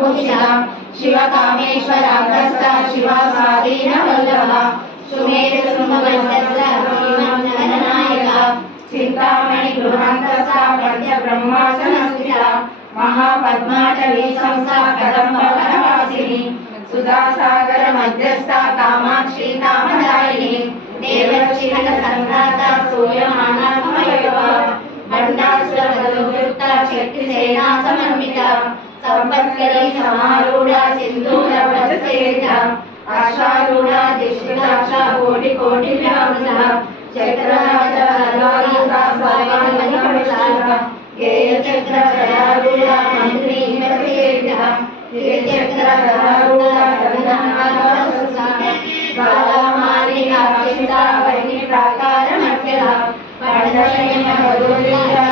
भूषिता शिवकामेश्वराग्रस्त शिवासादीनवल्लभ सुमेधसुमगणनायक चिंतामणि गृहान्तस्थ पंचब्रह्मासनस्थिता महापद्माटवी संस्था कदम्बवनवासिनी सुधासागर मध्यस्थ कामाक्षी कामदायिनी देवक्षिण संघाता सूर्यमानात्मयोग भंडासुरवधुयुक्ता शक्तिसेना समन्विता संपत्करी समारूढ़ा सिंधूरवचसेविता आशारूढ़ा दिष्टिदाक्षा कोटि कोटि व्यावृता चक्रराजा स्वाभाविका गेय चक्ररारूढ़ा मंत्री सेविता गेय चक्ररारूढ़ा बालामाली आक्षिता वह्नि प्राकार मध्यला पडदशयन वधूरिका